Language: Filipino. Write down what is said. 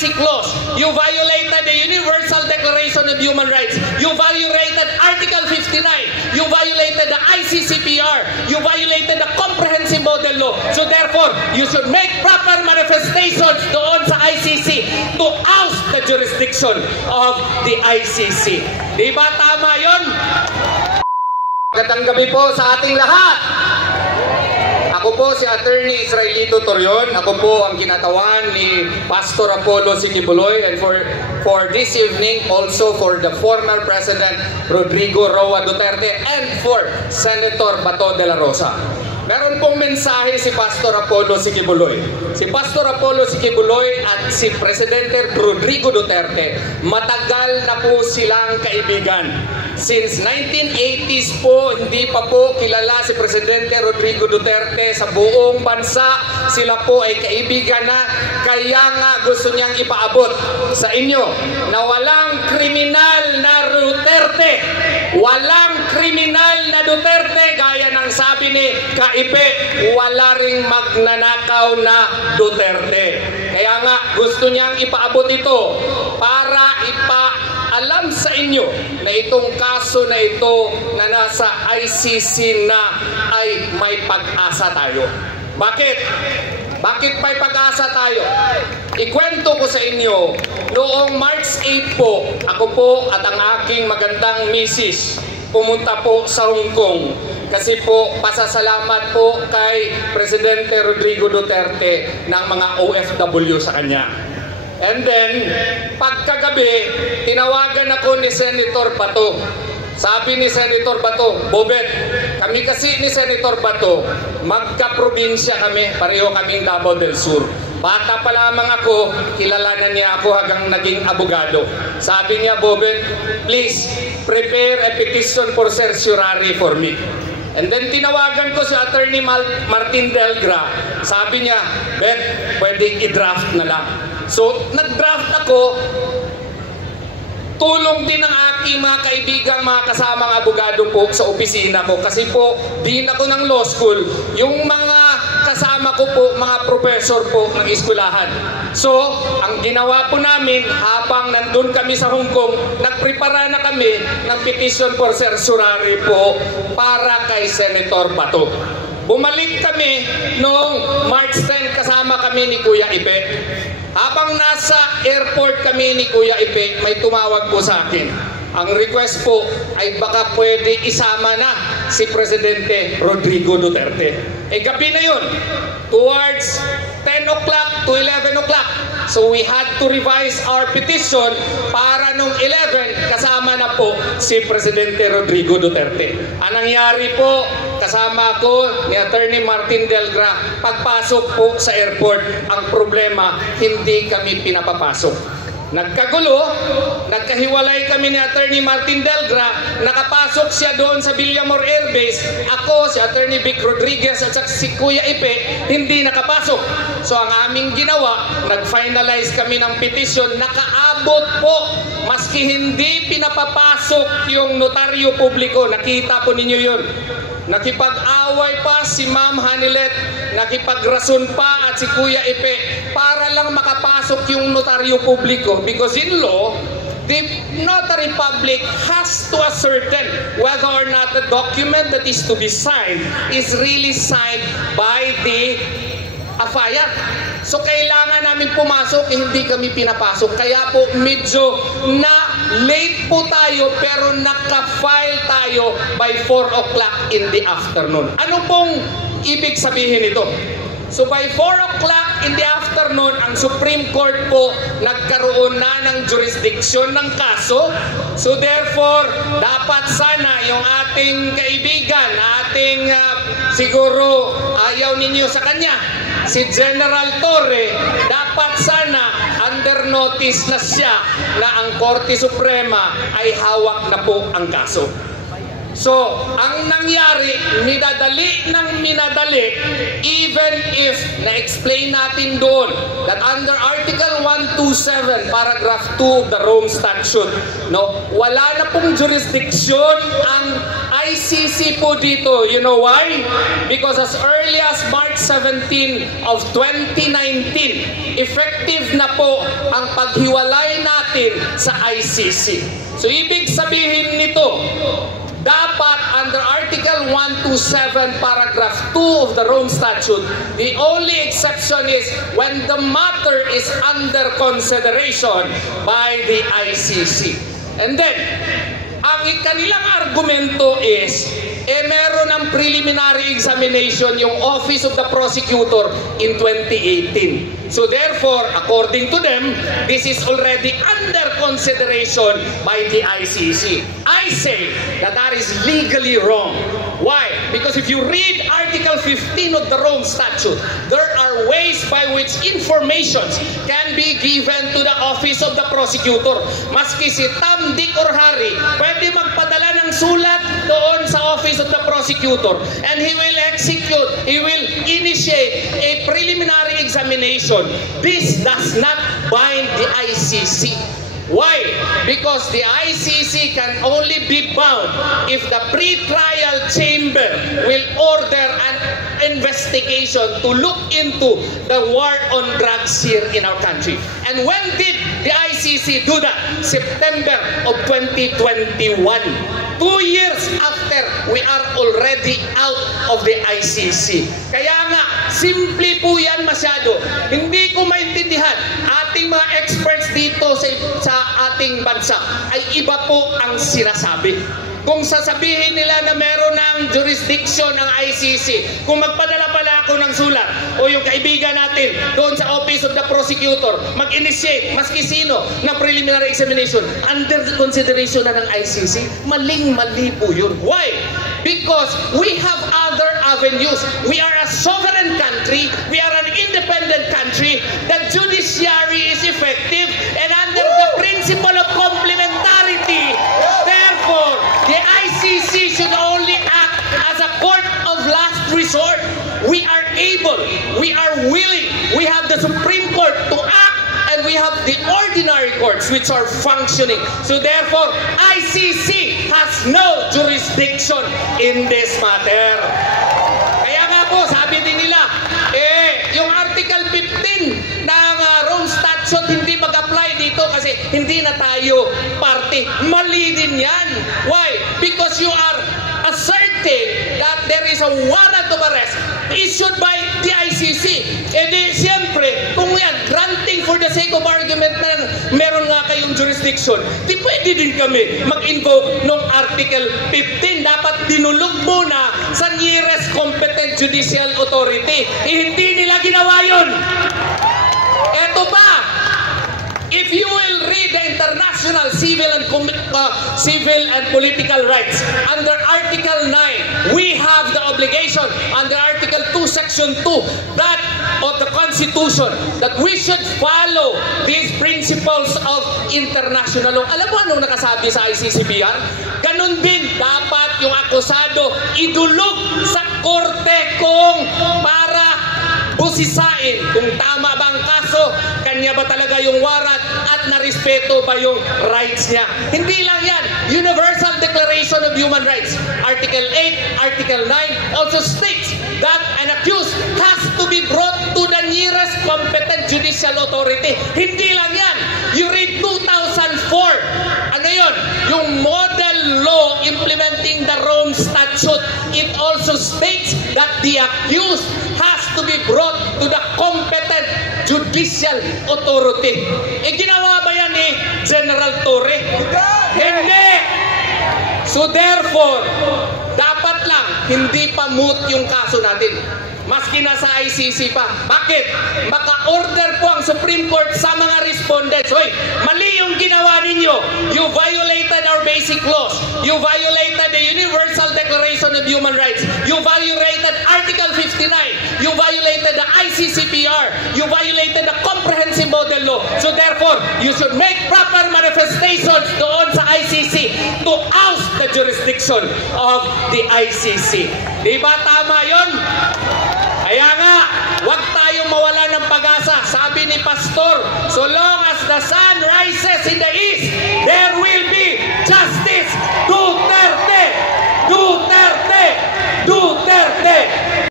basic laws. You violated the Universal Declaration of Human Rights. You violated Article 59. You violated the ICCPR. You violated the Comprehensive Model Law. So therefore, you should make proper manifestations doon sa ICC to oust the jurisdiction of the ICC. Di ba tama yun? Magandang gabi po sa ating lahat. Ako po si Attorney Israelito Torion. Ako po ang kinatawan ni Pastor Apollo C. Quiboloy, and for this evening also for the former President Rodrigo Roa Duterte and for Senator Bato de la Rosa. Meron pong mensahe si Pastor Apollo C. Quiboloy. Si Pastor Apollo C. Quiboloy at si Presidente Rodrigo Duterte, matagal na po silang kaibigan. Since 1980s po, hindi pa po kilala si Presidente Rodrigo Duterte sa buong bansa. Sila po ay kaibigan na, kaya nga gusto niyang ipaabot sa inyo na walang kriminal na Duterte. Walang kriminal na Duterte, gaya ng sabi ni Kaipe, wala ring magnanakaw na Duterte. Kaya nga gusto niyang ipaabot ito para alam sa inyo na itong kaso na ito na nasa ICC na ay may pag-asa tayo. Bakit? Bakit may pag-asa tayo? Ikwento ko sa inyo, noong March 8 po, ako po at ang aking magandang misis pumunta po sa Hong Kong kasi po pasasalamat po kay Presidente Rodrigo Duterte ng mga OFW sa kanya. And then, pagkagabi, tinawagan ako ni Senator Bato. Sabi ni Senator Bato, Bobet, kami kasi ni Senator Bato, magka-probinsya kami, pareho kaming Davao del Sur. Bata pa lamang ako, kilala na niya ako hanggang naging abogado. Sabi niya, Bobet, please, prepare a petition for certiorari for me. And then tinawagan ko si Attorney Martin Delgra. Sabi niya, Bet, pwedeng i-draft na lang. So, nag-draft ako. Tulong din ng aking mga kaibigang, mga kasamang abogado po sa opisina ko. Kasi po, din ako ng law school. Yung mga kasama ko po, mga professor po ng eskwelahan. So, ang ginawa po namin, habang nandun kami sa Hong Kong, nagprepara na kami ng petition for certiorari po para kay Senator Bato. Bumalik kami noong March 10, kasama kami ni Kuya Ipe. Habang nasa airport kami ni Kuya Ipe, may tumawag po sa akin. Ang request po ay baka pwede isama na si Presidente Rodrigo Duterte. Gabi na yun, towards 10 o'clock to 11 o'clock. So we had to revise our petition para nung 11 kasama na po si Presidente Rodrigo Duterte. Ang nangyari po, kasama ko ni Attorney Martin Delgra, pagpasok po sa airport, ang problema, hindi kami pinapapasok. Nagkagulo, nagkahiwalay kami ni Attorney Martin Delgra, nakapasok siya doon sa Villamor Air Base, ako, si Attorney Vic Rodriguez at si Kuya Ipe, hindi nakapasok. So ang aming ginawa, nag-finalize kami ng petition, nakaabot po, maski hindi pinapapasok yung notaryo publiko, nakita po ninyo yun. Nakipag-away pa si Ma'am Hanilet, nakipagrason pa at si Kuya Ipe para lang makapasok yung notaryo publiko. Because in law, the notary public has to ascertain whether or not the document that is to be signed is really signed by the affiant. So kailangan namin pumasok, hindi kami pinapasok. Kaya po medyo late po tayo, pero naka-file tayo by 4 o'clock in the afternoon. Ano pong ibig sabihin ito? So by 4 o'clock in the afternoon, ang Supreme Court po nagkaroon na ng jurisdiction ng kaso. So therefore, dapat sana yung ating kaibigan, siguro ayaw ninyo sa kanya, si General Torre, dapat sana under notice na siya na ang Korte Suprema ay hawak na po ang kaso. So, ang nangyari, minadali, even if na-explain natin doon that under Article 127, Paragraph 2 of the Rome Statute, no, wala na pong jurisdiction ang ICC po dito. You know why? Because as early as March 17 of 2019, effective na po ang paghiwalay natin sa ICC. So ibig sabihin nito, dapat under Article 127 Paragraph 2 of the Rome Statute, the only exception is when the matter is under consideration by the ICC. And then, ang kanilang argumento is, meron ng preliminary examination yung Office of the Prosecutor in 2018. So therefore, according to them, this is already under consideration by the ICC. I say that that is legally wrong. Why? Because if you read Article 15 of the Rome Statute, there are ways by which informations can be given to the Office of the Prosecutor. Maski si Tom, Dick, or Harry, pwede magpadala ng sulat doon sa Office of the Prosecutor, and he will execute, he will initiate a preliminary examination. This does not bind the ICC. Why? Because the ICC can only be bound if the pre-trial chamber will order an investigation to look into the war on drugs here in our country. And when did the ICC do that? September of 2021. 2 years after we are already out of the ICC. Kaya nga, simple po yan masyado. Hindi ko maintindihan. Ating mga experts dito sa ating bansa ay iba po ang sinasabi. Kung sasabihin nila na meron ng jurisdiction ng ICC, kung magpadala pala ako ng sulat o yung kaibigan natin doon sa Office of the Prosecutor, mag-initiate, maski sino, ng preliminary examination, under consideration na ng ICC, maling-mali po yun. Why? Because we have other avenues. We are a sovereign country. We are an independent country. The judiciary is effective and under the principle of complementarity. Therefore, the ICC should only act as a court of last resort. We are able, we are willing, we have the Supreme Court to act, and we have the ordinary courts which are functioning. So therefore, ICC has no jurisdiction in this matter. Kaya nga po, sabi din nila, yung Article 15 ng Rome Statute hindi mag-apply dito kasi hindi na tayo party. Mali din yan. Why? Because you are asserting that there is a warrant of arrest issued by the ICC. E di, siyempre, kung yan, granting for the sake of argument na meron nga kayong jurisdiction, di pwede din kami mag-invoke ng Article 15. Dapat dinulog muna sa nearest competent judicial authority. Hindi nila ginawa yun. Eto pa, if you will read the international civil and political rights, under Article 9, we have the obligation under Article 2, Section 2, that of the Constitution, that we should follow these principles of international law. Alam mo anong nakasabi sa ICCPR? Ganon din, dapat yung akusado idulog sa korte kung para busisain kung tama ba ang kaso, kanya ba talaga yung warrant at narespeto ba yung rights niya. Hindi lang yan. Universal Declaration of Human Rights, Article 8, Article 9 also states that an accused has to be brought to the nearest competent judicial authority. Hindi lang yan. You read 2004. Ano yun? Yung model law implementing the Rome Statute. It also states that the accused has to be brought to the competent judicial authority. Ginawa ba yan ni General Torre? Hindi! So therefore, dapat lang hindi pa moot yung kaso natin. Maski nasa ICC pa. Bakit? Maka-order po ang Supreme Court sa mga respondents. Hoy, mali yung ginawa ninyo. You violated our basic laws. You violated the Universal Declaration of Human Rights. You violated Article 59. You violated the ICCPR. You violated the Comprehensive Model Law. So therefore, you should make proper manifestations doon sa ICC to oust the jurisdiction of the ICC. Di ba tama yun? Kaya nga, huwag tayong mawala ng pag-asa. Sabi ni Pastor, so long as the sun rises in the east, there will be justice.